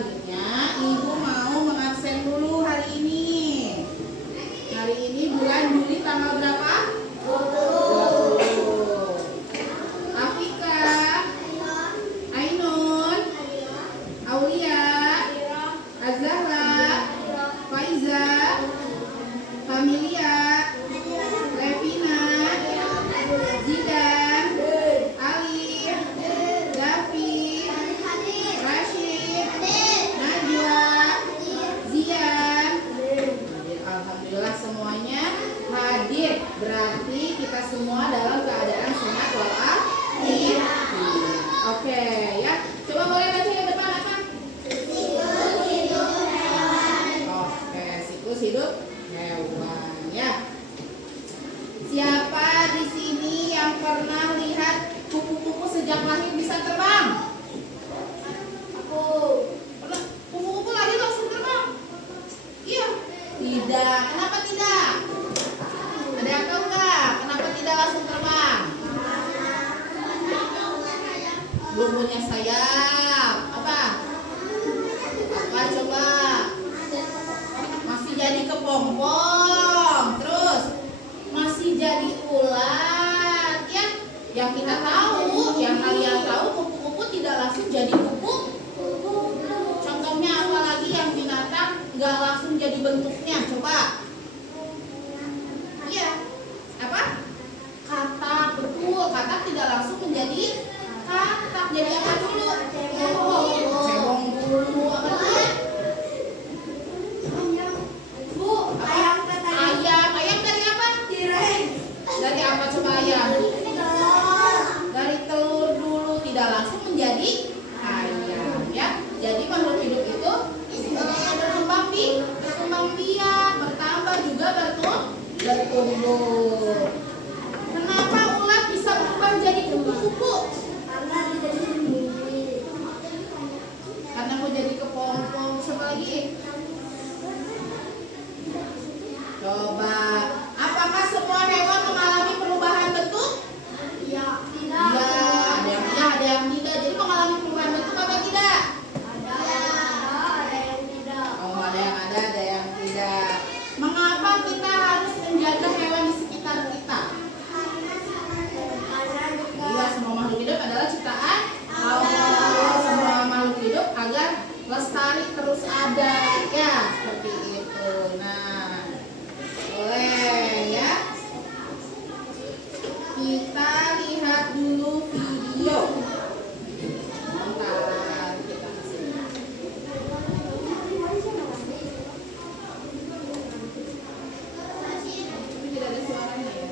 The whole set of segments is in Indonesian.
selanjutnya Ibu mau mengabsen dulu hari ini. Hari ini bulan Juli tanggal berapa? 20. Afika, Ainun, Aulia, Azahra, Faiza, Familia, Levina, Zidan, Alif, Davi, Rashid, Najwa, Zian. Alhamdulillah semuanya hadir. Berarti kita semua dalam keadaan sehat walafiat. Oke ya. Coba boleh baca yang depan apa? Siklus hidup hewan. Oke, siklus hidup hewan ya. Siapa di sini yang pernah lihat kupu-kupu sejak lahir bisa terbang? Aku. Pernah? Kupu-kupu lahir langsung terbang? Iya. Tidak. Kenapa tidak? Ada yang tahu nggak? Kenapa tidak langsung terbang? Belum punya sayap. Apa? Apa coba? Masih jadi kepompong. Terus masih jadi ulat ya. Yang kita tahu, yang kalian tahu, kupu-kupu tidak langsung jadi kupu. Contohnya apa lagi yang binatang nggak langsung jadi bentuknya? Coba. Iya. Apa? Katak. Betul. Katak tidak langsung menjadi katak. Jadi apa dulu? Cebong dulu. Apa dulu? Bu, ayam. Ayam dari apa? Dari apa coba ayam? Dari telur dulu, tidak langsung menjadi ayam ya. Jadi makhluk hidup itu berkembang biak, bertambah juga bertumbuh. Kenapa ulat bisa berubah jadi kupu-kupu? Karena mau jadi kepompong. Siapa lagi? Coba, apakah semua hewan mengalami perubahan bentuk? Iya, tidak. Ya, ada yang iya, ada yang tidak. Jadi mengalami perubahan bentuk apa tidak? Ada yang tidak. Oh, ada yang ada yang tidak. Mengapa kita harus menjaga hewan di sekitar kita? Iya, semua makhluk hidup adalah ciptaan Allah. Semua makhluk hidup agar lestari terus ada ya, seperti itu. Nah, boleh ya. Kita lihat dulu video. Bentar, kita kasih. Tapi tidak ada suaranya ya.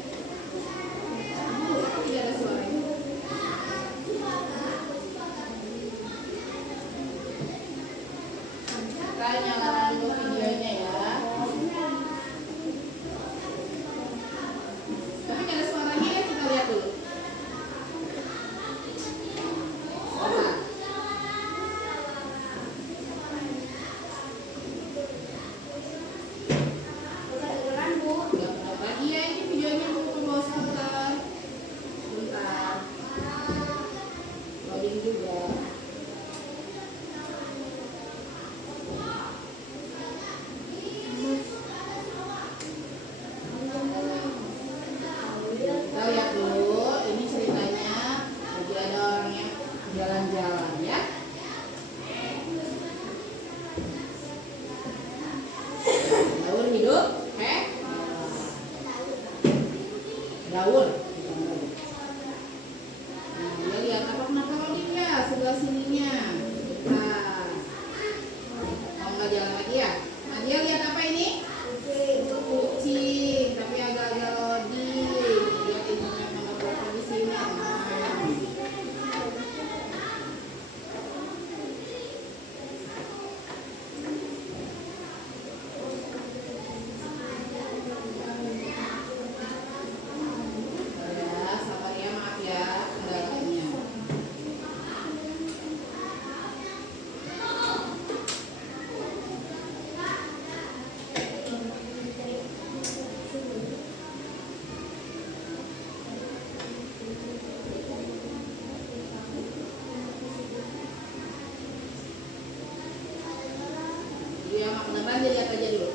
Tidak ada suaranya. Kita nyalakan dulu videonya ya. Tapi nggak ada suaranya ya, kita lihat dulu. Coba. Nggak apa-apa. Iya, ini videonya tunggu sebentar. Bentar. Loading juga. Kita lihat dulu, ini ceritanya lagi ada orang yang jalan-jalan ya. Daur hidup, daur. Nah, dia lihat apa, kenapa loading ya sebelah sininya. Nah, mau nggak jalan lagi ya? Nah, dia lihat apa ini? Kucing, tapi agak-agak loading. Lihat ininya mengepokan di sini. ya, maka depan dilihat aja dulu.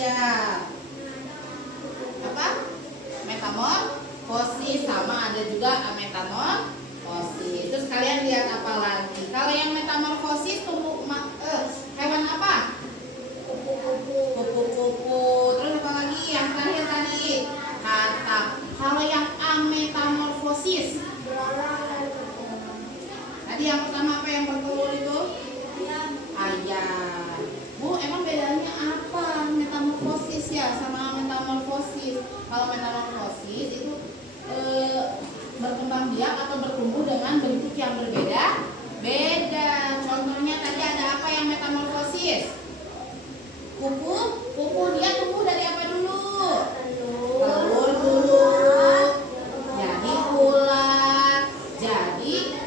Ya. Apa? Metamorfosis, sama ada juga ametamorfosis. Terus kalian lihat apa lagi? Kalau yang metamorfosis hewan apa? Kupu-kupu. Terus apa lagi? Yang terakhir tadi katak. Kalau yang ametamorfosis, tadi yang pertama apa yang bertelur itu? Ayam. Bu, emang bedanya apa metamorfosis ya sama metamorfosis? Kalau metamorfosis itu berkembang biak atau bertumbuh dengan bentuk yang berbeda. Contohnya tadi ada apa yang metamorfosis? Kupu dia tumbuh dari apa dulu? Telur dulu. Jadi ular. Jadi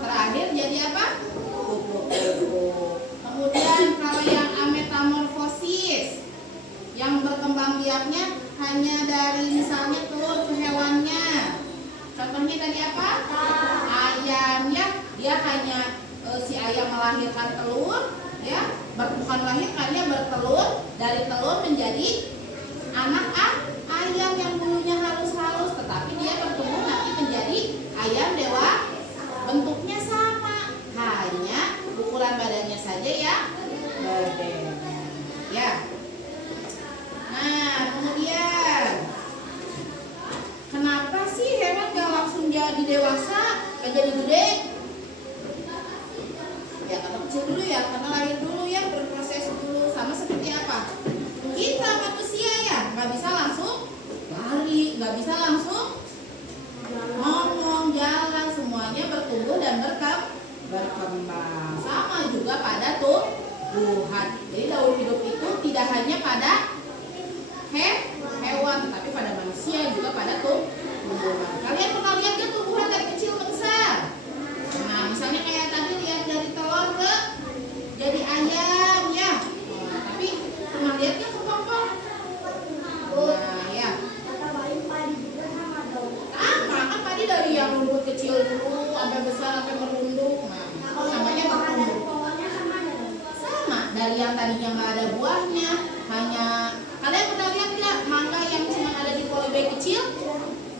terakhir jadi apa? Kupu-kupu. Kemudian kalau yang ametamorfosis, yang berkembang biaknya hanya dari misalnya telur ke hewannya. Contohnya tadi apa? Ayam ya. Dia hanya si ayam melahirkan telur, ya. Bukan melahirkan, dia bertelur. Dari telur menjadi anak ayam yang bulunya halus-halus, tetapi dia bertumbuh nanti menjadi ayam dewa. Bentuknya sama, hanya ukuran badannya saja ya berbeda. Ya. Nah, kemudian kenapa sih hewan gak langsung jadi dewasa, gak jadi gede? Ya karena kecil dulu ya, karena lahir dulu ya, berproses dulu. Sama seperti apa? Kita manusia ya, gak bisa langsung lari, gak bisa langsung ngomong, jalan, semuanya bertumbuh dan berkembang. Sama juga pada tumbuhan. Jadi daur hidup itu tidak hanya pada hewan, tapi pada manusia juga pada tumbuhan. Kalian pernah lihat ya tumbuhan dari kecil ke besar? Nah, misalnya kayak tadi lihat dari telur ke jadi ayam ya. Nah, tapi pernah lihat ya kepompong? Nah, ya. Sama kan tadi dari yang rumput kecil dulu sampai besar sampai merunduk. Nah, namanya bertumbuh. Sama dari yang tadinya nggak ada buahnya, hanya kalian pernah lihat nggak mangga yang cuma ada di polybag kecil,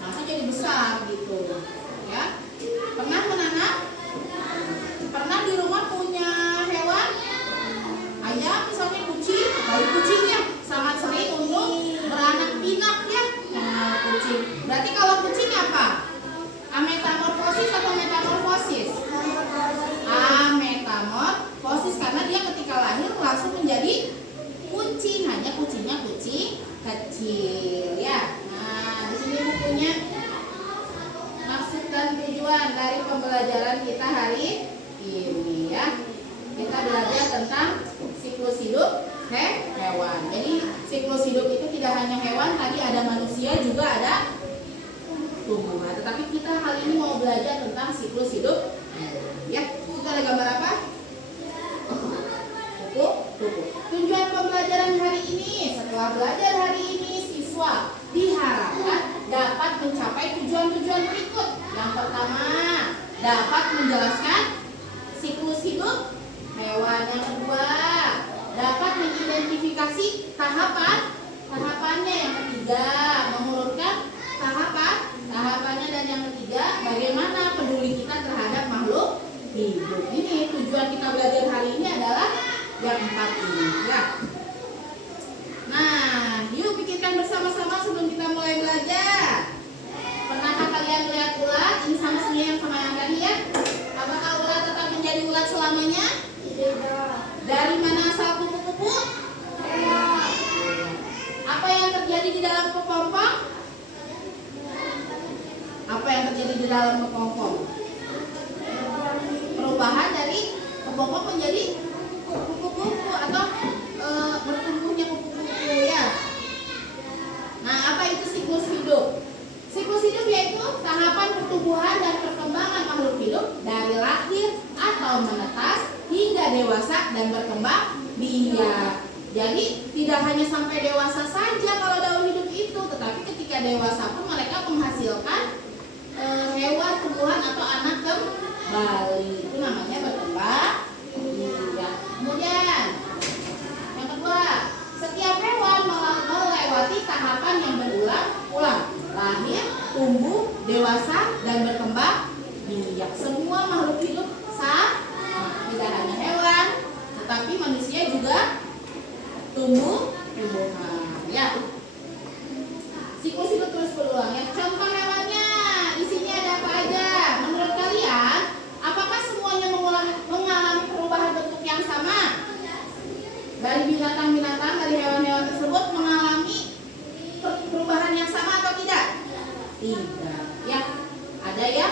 nanti jadi besar gitu, ya? Pernah menanam? Pernah di rumah punya hewan? Ayam misalnya, kucing, bayi kucing ya, sangat sering untuk beranak pinak ya, kucing. Berarti kalau kucing apa? Ametamorfosis atau metamorfosis? Ametamorfosis, karena dia ketika lahir langsung menjadi kucing, hanya kucingnya kucing kecil ya. Nah, di sini bukunya maksud dan tujuan dari pembelajaran kita hari ini ya. Kita belajar tentang siklus hidup hewan. Jadi siklus hidup itu tidak hanya hewan, tadi ada manusia juga ada tumbuhan. Tetapi kita kali ini mau belajar tentang siklus hidup ya. Kita ada gambar apa? Tujuan pembelajaran hari ini, setelah belajar hari ini, siswa diharapkan dapat mencapai tujuan-tujuan berikut. Yang pertama, dapat menjelaskan siklus hidup hewan. Yang kedua, dapat mengidentifikasi tahapannya. Yang ketiga, mengurutkan tahapannya. Dan yang ketiga, bagaimana peduli kita terhadap makhluk hidup. Ini tujuan kita belajar hari ini adalah yang 4 ini ya. Nah, yuk pikirkan bersama-sama sebelum kita mulai belajar. Pernahkah kalian melihat ulat? Ini sama sebenarnya yang sama yang tadi ya. Apakah ulat tetap menjadi ulat selamanya? Tidak. Dari mana asal kupu-kupu? Apa yang terjadi di dalam kepompong? Apa yang terjadi di dalam kepompong? Perubahan dari kepompong menjadi kupu-kupu atau bertumbuhnya kupu-kupu ya. Nah, apa itu siklus hidup? Siklus hidup yaitu tahapan pertumbuhan dan perkembangan makhluk hidup dari lahir atau menetas hingga dewasa dan berkembang biak. Jadi tidak hanya sampai dewasa saja kalau daur hidup itu, tetapi ketika dewasa pun mereka menghasilkan hewan, tumbuhan atau anak kembali. Itu namanya berkembang biak. Kemudian yang kedua, setiap hewan tumbuhan. Ya. Siklus hidup terus berulang. Ya. Contoh hewannya, isinya ada apa aja? Menurut kalian, apakah semuanya mengalami perubahan bentuk yang sama? Dari binatang-binatang, dari hewan-hewan tersebut mengalami perubahan yang sama atau tidak? Tidak. Ya. Ada ya.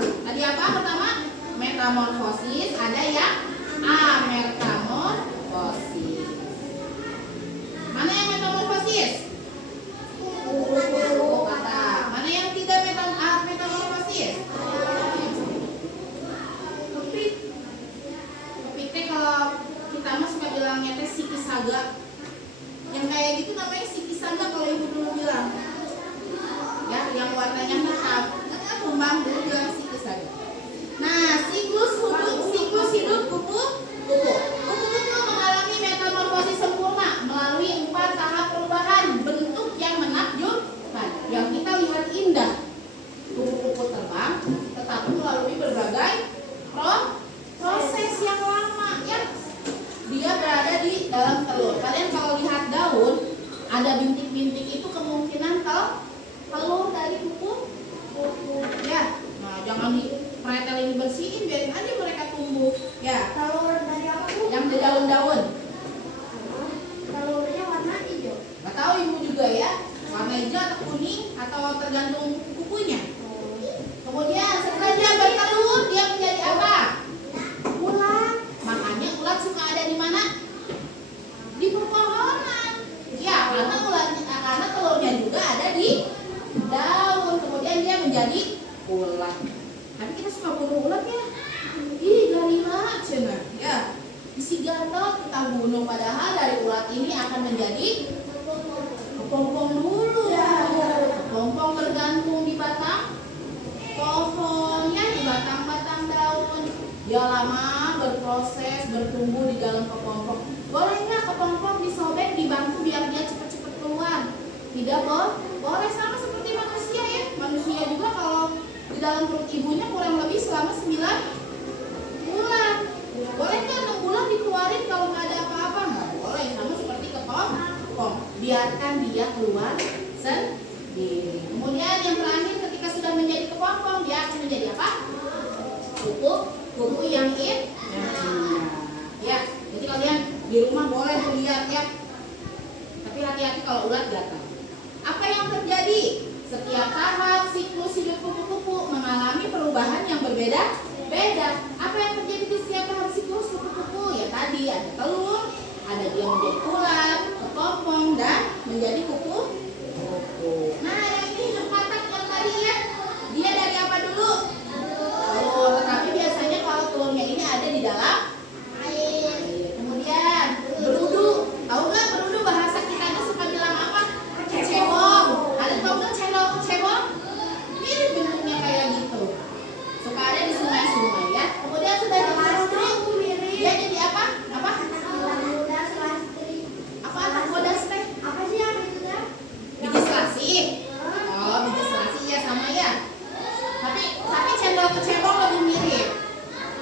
Tadi apa pertama? Metamorfosis. Ada yang ametamorfosis. Mana yang metamorfosis? Kata. Mana yang tidak metamorfosis? Kepit. Kepitnya kalau kita mah suka bilangnya teh sikisaga. Yang kayak gitu namanya sikisaga kalau ibu dulu bilang. Ya, yang warnanya hitam. Kumbang dulu bilang sikisaga. Nah, siklus hidup kupu-kupu mengalami metamorfosis sempurna melalui 4 tahap perubahan bentuk yang menakjubkan, yang kita lihat indah. Kupu-kupu terbang, tetapi melalui berbagai proses yang lama. Ya, dia berada di dalam telur. Kalian kalau lihat daun, ada bintik-bintik itu kemungkinan telur dari kupu-kupu. Ya, nah jangan pretelin dibersihin, biarin aja mereka tumbuh. Ya. Telur dari apa Bu? Yang di daun-daun. Telurnya warna hijau. Gak tahu ibu juga ya. Warna hijau atau kuning atau tergantung kukunya. Kemudian setelah dia bertelur, dia menjadi apa? Ulat. Makanya ulat suka ada di mana? Di pepohonan. Ya, karena telurnya juga ada di daun. Kemudian dia menjadi ulat. Tapi kita suka bunuh ulat ya. Ih, galina cina. Ya, isi gatot kita bunuh, padahal dari ulat ini akan menjadi kepompong dulu. Kepompong bergantung di batang pohonnya, di batang-batang daun. Dia lama berproses bertumbuh di dalam kepompong. Boleh nggak kepompong disobek, dibantu biar dia cepat-cepat keluar? Tidak boleh, sama seperti manusia ya. Manusia juga kalau di dalam perut ibunya kurang lebih selama 9 bulan. Boleh nggak 6 bulan dikeluarin kalau nggak ada apa-apa? Nggak boleh. Sama seperti kepompong, biarkan dia keluar sendiri. Kemudian yang terakhir, ketika sudah menjadi kepompong, dia akan menjadi apa? Kupu yang indah. Ya, jadi kalian di rumah boleh lihat ya. Tapi hati-hati kalau ulat gatal. Apa yang terjadi? Setiap tahap siklus hidup kupu-kupu mengalami perubahan yang berbeda-beda. Apa yang terjadi di setiap tahap siklus kupu-kupu? Ya tadi ada telur, ada dia menjadi ulat, kepompong, dan menjadi kupu-kupu. Nah, yang ini hidup katak yang tadi ya, dia dari apa dulu? Telur. Tetapi biasanya kalau telurnya ini ada di dalam air. Kemudian berudu. Tahu nggak berudu bahasa kita itu suka bilang apa? Cebong. Ada tahu nggak cebong? Mirip bentuknya kayak gitu. Suka ada di sungai-sungai ya. Kemudian sudah di dia jadi apa? Apa? Apa anak bodas teh? Apa sih yang itu ya? Biji selasih. Oh, biji selasih ya, sama ya. Tapi cendol ke cebong lebih mirip.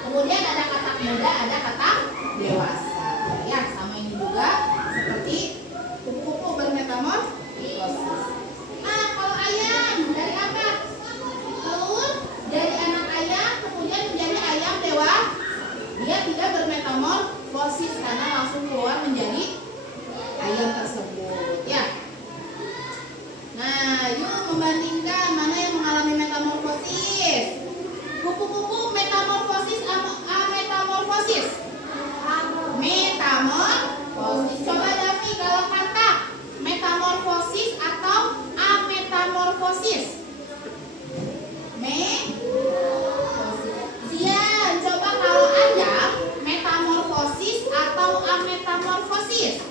Kemudian ada katak muda, ada katak dewasa. Ya, sama ini juga seperti kupu-kupu bermetamorfosis. Nah, kalau ayam dari apa? Telur dari anak ayam kemudian menjadi ayam dewasa. Dia tidak bermetamorfosis karena langsung keluar menjadi ayam tersebut. Ya. Nah, yuk membandingkan mana yang mengalami metamorfosis. Kupu-kupu metamorfosis ametamorfosis. Metamorfosis. Coba Davi kalau kata metamorfosis atau ametamorfosis. Zian, coba kalau ayam metamorfosis atau ametamorfosis.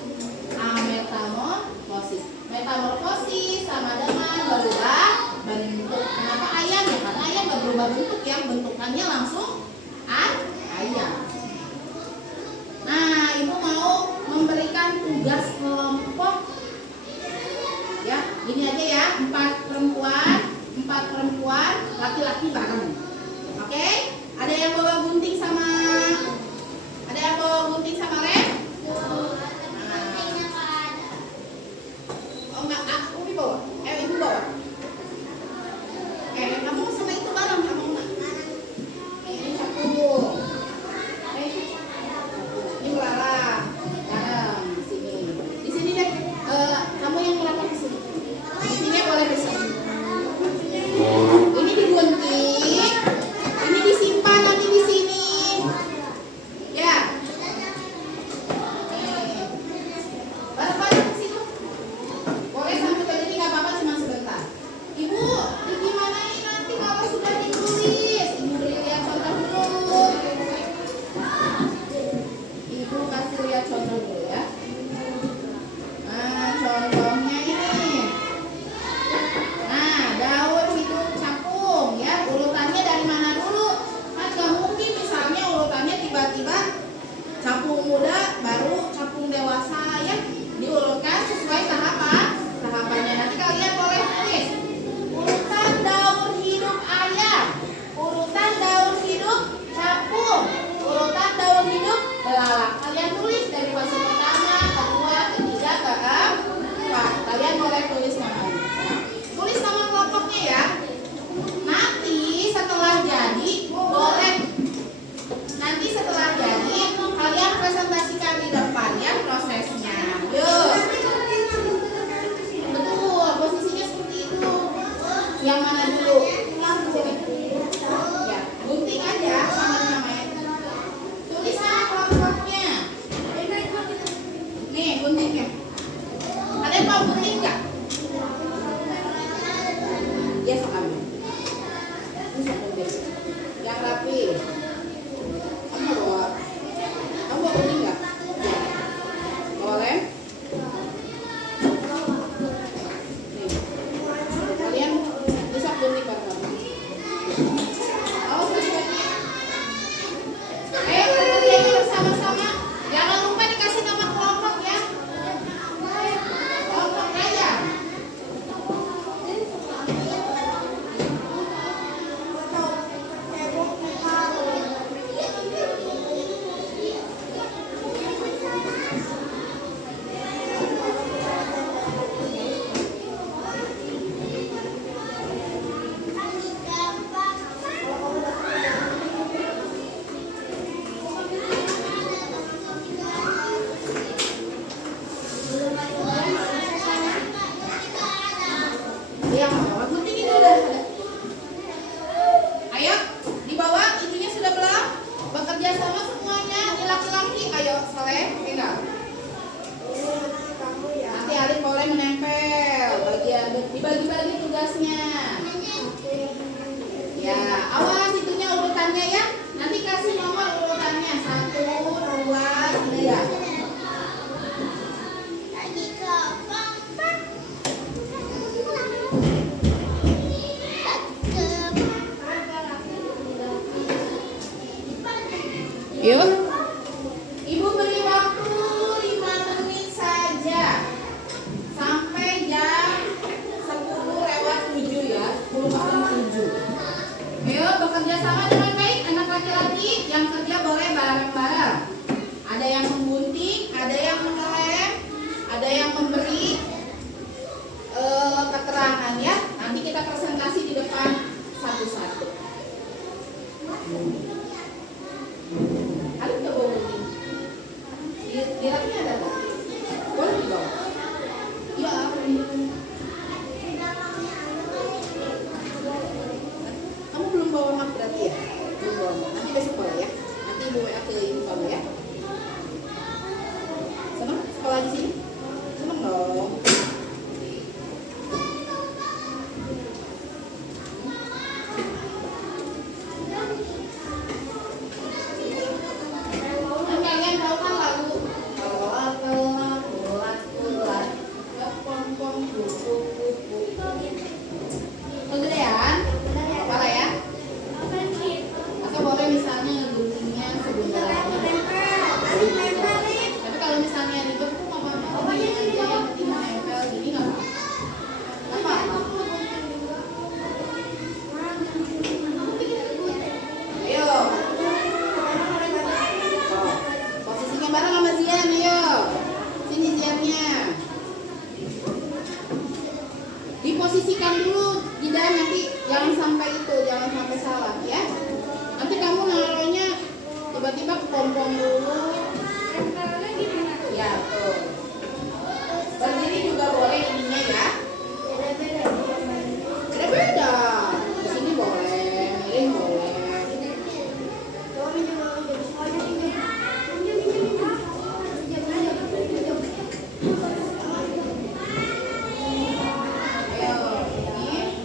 Ametamorfosis. Metamorfosis sama dengan berubah bentuk. Kenapa ayam ya? Karena ayam nggak berubah bentuk ya, bentukannya langsung ayam. Nah, ibu mau memberikan tugas kelompok. Ya, ini aja ya, 4 perempuan, laki-laki bareng. Oke? Ada yang bawa gunting sama rem? Nah, Yuk. Ibu beri waktu 5 menit saja. Sampai jam 10:07 ya. 10:07. Ayo bekerja sama dengan baik anak laki-laki. Yang kerja boleh bareng-bareng. Ada yang memgunting, ada yang mengelem, ada yang memberi keterangan ya. Nanti kita presentasi di depan satu-satu. Ada nggak bawa gunting? Di raknya ada nggak? Boleh dibawa? Iya. Kamu belum bawa mak berarti ya? Belum bawa mak. Nanti besok bawa ya. Nanti ibu WA ke ibu kamu ya. Senang sekolah di sini? Senang dong. Kalian tahu kan lagu kelak bulat kepong-pong kupu-kupu. Kegedean? Apa lah ya? Atau boleh misalnya guntingnya sebentar lagi. Tapi kalau misalnya ribet tuh apa aja yang penting nempel gini nggak apa-apa. Ayo. Posisinya bareng sama Zian, ayo. Sini Ziannya. Diposisikan dulu di dalam, nanti jangan sampai salah ya. Nanti kamu naruhnya tiba-tiba kepompong dulu. Ya, tuh. Berdiri juga boleh ininya ya. Beda-beda. Di sini boleh, miring boleh. Ayo, ini.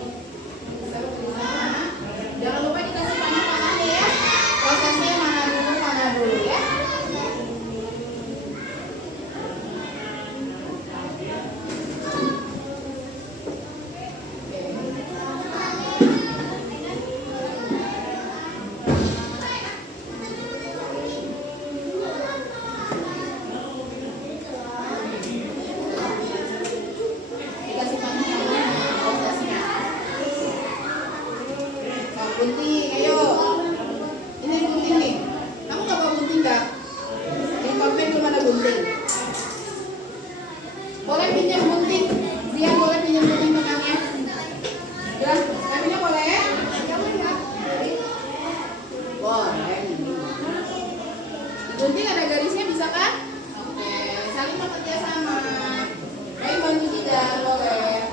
Jangan lupa dikasih panah-panahnya ya. Prosesnya mana dulu ya. Dikasih panah-panahnya prosesnya. Gunting, ayo. Ini gunting nih. Kamu nggak bawa gunting nggak? Di kompek belum ada gunting. Boleh pinjam gunting? Zian boleh pinjam gunting tangannya? Ya, kakinya boleh? Boleh. Gunting ada garisnya bisa kan? Oke, saling bekerja sama. Ayo bantu Zian, boleh.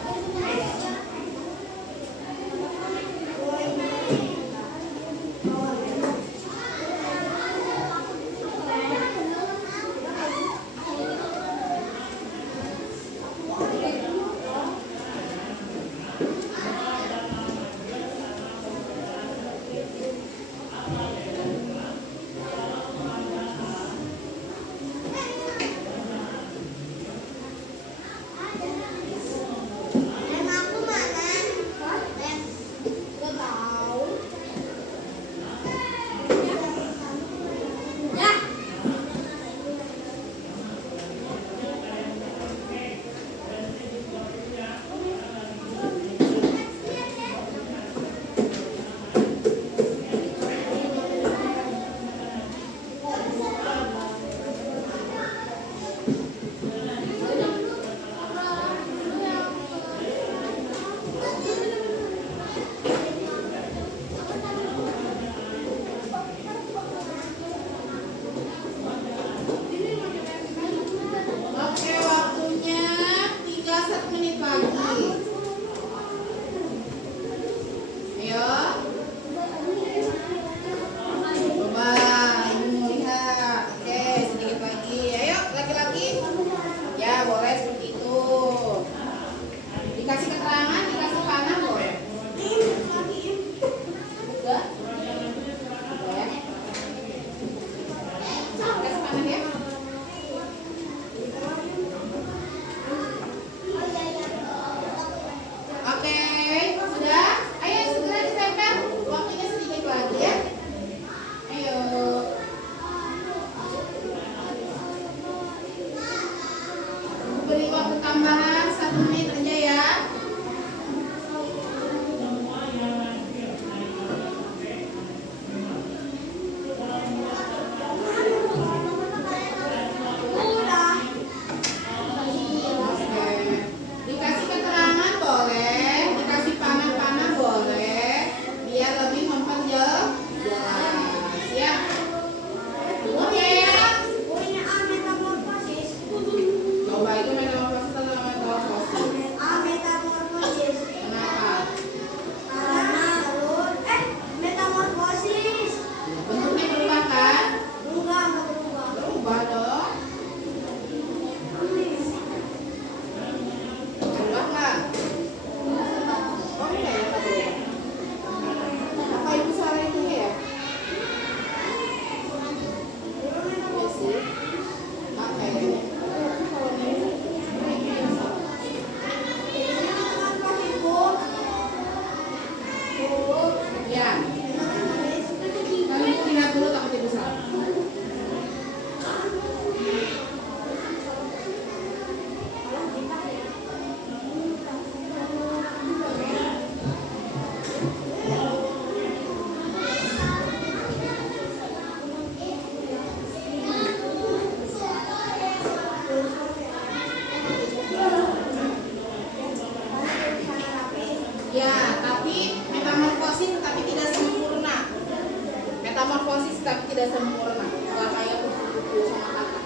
sempurna, nggak kayak kupu-kupu sama kakak.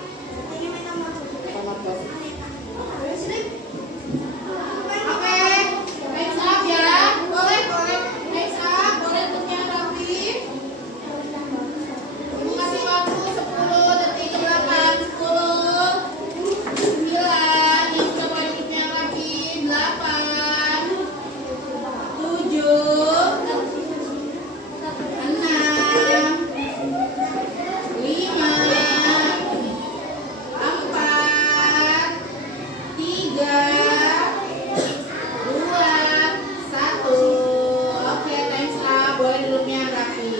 Metamorfosis. Oke, hands up ya. Boleh, hands up, boleh bentuknya rapi. Ibu kasih waktu 10 detik ke belakang. 10, 9, yang sudah boleh bentuknya rapi. 8, 7, 6, 5, 4, 3, 2, 1. Oke, thanks up. Boleh duduknya rapi.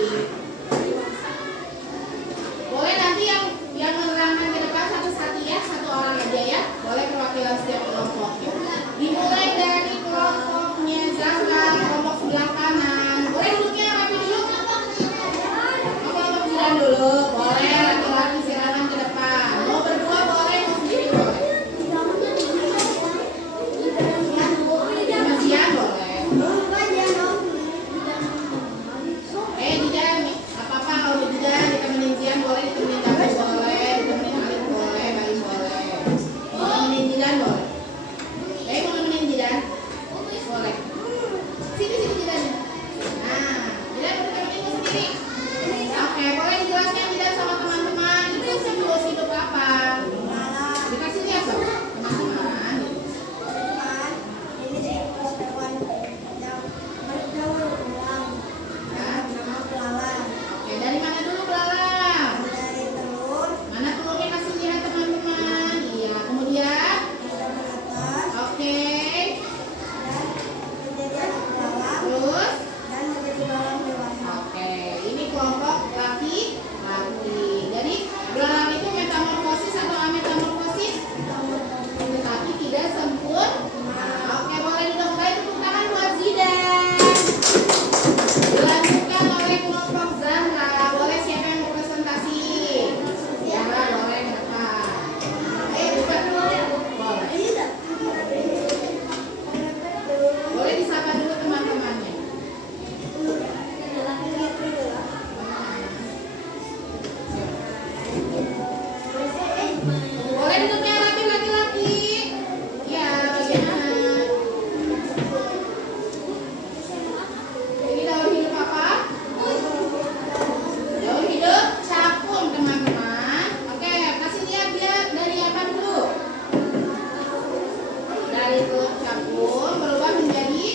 Boleh nanti yang menerangkan ke depan satu-satu ya, satu orang aja ya. Boleh perwakilan setiap kelompoknya. Dimulai dari kelompoknya Zahra, kelompok sebelah kanan. Boleh duduknya rapi dulu. Kelompok jiran dulu. Boleh laki-laki silakan ke depan. Mau berdua boleh, mau sendiri boleh. Sama Jian boleh. Jidan, apa-apa kalau Jidan ditemenin Jian boleh, ditemenin David boleh, ditemenin Alif boleh, Baim boleh. Mau nemenin Jidan boleh. Mau nemenin Jidan? Boleh. Sini Jidan. Nah, Jidan udah temenin lu sendiri. Oke, boleh dijelaskan Jidan sama teman-teman itu siklus hidup apa? Dikasih lihat dong, teman-teman. Oke, dari mana dulu belalang? Mana telurnya kasih lihat teman-teman. Iya, kemudian oke. Terus oke, ini kelompok laki-laki. Jadi belalang itu metamorfosis atau ametamorfosis? Tetapi tidak sempurna. Oke, boleh didongkai tepuk tangan buat Zidan. Dilanjutkan oleh kelompok Zahra. Boleh siapa yang mau presentasi? Zahra boleh ke depan. Ayo cepat. Boleh. Boleh disapa dulu teman-temannya. Boleh duduknya rapi laki-laki. Ya, bagaimana? Ini daun hidup apa? Daun hidup capung teman-teman. Oke, kasih lihat dia dari apa dulu? Dari telur capung berubah menjadi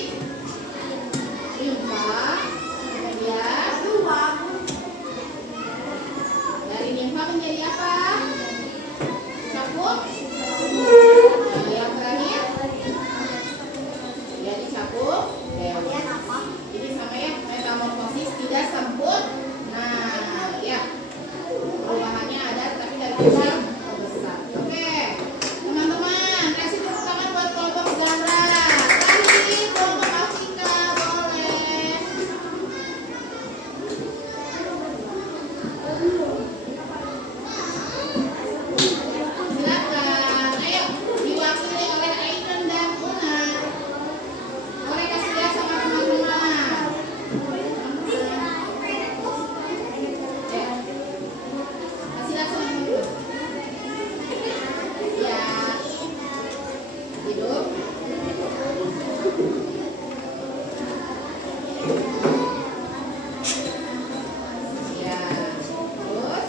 nimfa. Kemudian dari nimfa menjadi apa? Capung. Nah, yang terakhir jadi capung. Ini sama ya, metamorfosis tidak sempurna. Ya, perubahannya ada tapi dari kecil ke besar. Oke, teman-teman, kasih tepuk tangan buat kelompok Zahra. Kasih kelompok Afrika boleh. Silakan, ayo diwakili oleh Aiden dan Una. Boleh kasih lihat sama teman-teman. Ya. Kasih lihat sama teman-teman. Ya. Hidup. Ya. Terus.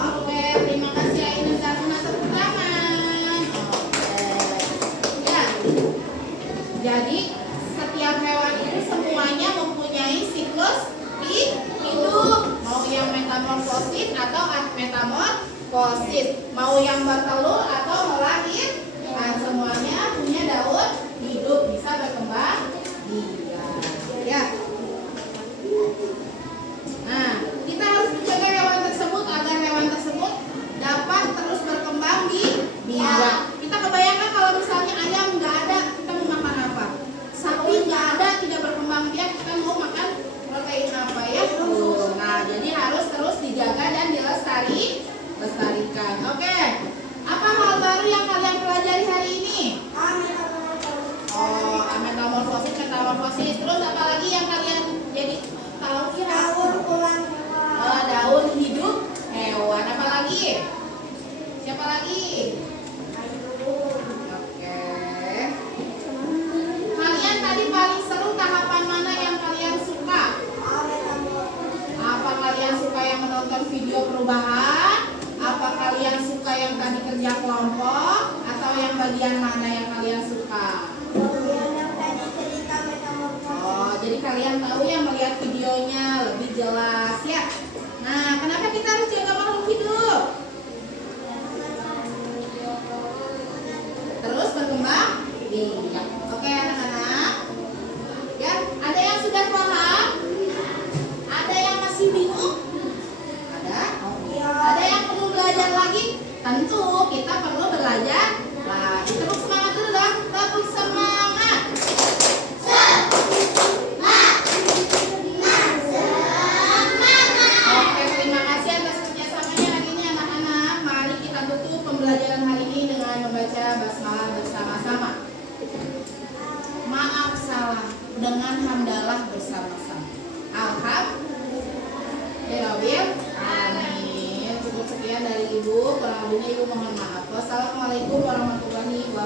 Oke, terima kasih Aina Saruna, tepuk tangan. Oke. Ya. Jadi setiap hewan itu semuanya mempunyai siklus hidup. Mau yang metamorfosis atau metamorfosis, mau yang bertelur atau melahirkan, semuanya punya daun hidup, bisa berkembang biak. Ya. Nah, kita harus menjaga hewan tersebut agar hewan tersebut dapat terus berkembang biak. Kita kebayangkan kalau misalnya ayam nggak ada, kita mau makan apa? Sapi nggak ada, tidak berkembang biak, kita mau makan protein apa ya? Nah, jadi harus terus dijaga dan dilestarikan. Oke. Apa hal baru yang kalian pelajari hari ini? metamorfosis. Terus apa lagi yang kalian jadi tahu kira? Daun ulang hewan. Daun hidup hewan. Apa lagi? Siapa lagi? Oke. Kalian tadi paling seru tahapan mana yang kalian suka? Apa kalian suka yang menonton video perubahan? Apa kalian suka yang tadi kerja kelompok? Atau yang bagian mana yang kalian suka? Bagian yang tadi cerita metamorfosis. Oh, jadi kalian tahu ya melihat videonya lebih jelas ya. Nah, kenapa kita harus jaga makhluk hidup? Terus berkembang biak. Oke anak-anak. Ya, ada yang sudah paham? Ada yang masih bingung? Ada? Ada yang perlu belajar lagi? Tentu kita perlu belajar lagi. Terus semangat dulu dong. Terus semangat. Oke, terima kasih atas kerjasamanya hari ini anak-anak. Mari kita tutup pembelajaran hari ini dengan membaca basmalah bersama-sama. Maaf salah dengan hamdalah bersama-sama. Alhamdulillah. Amin. Cukup sekian dari Ibu. Kurang lebihnya Ibu mohon maaf. Wassalamualaikum warahmatullahi wabarakatuh.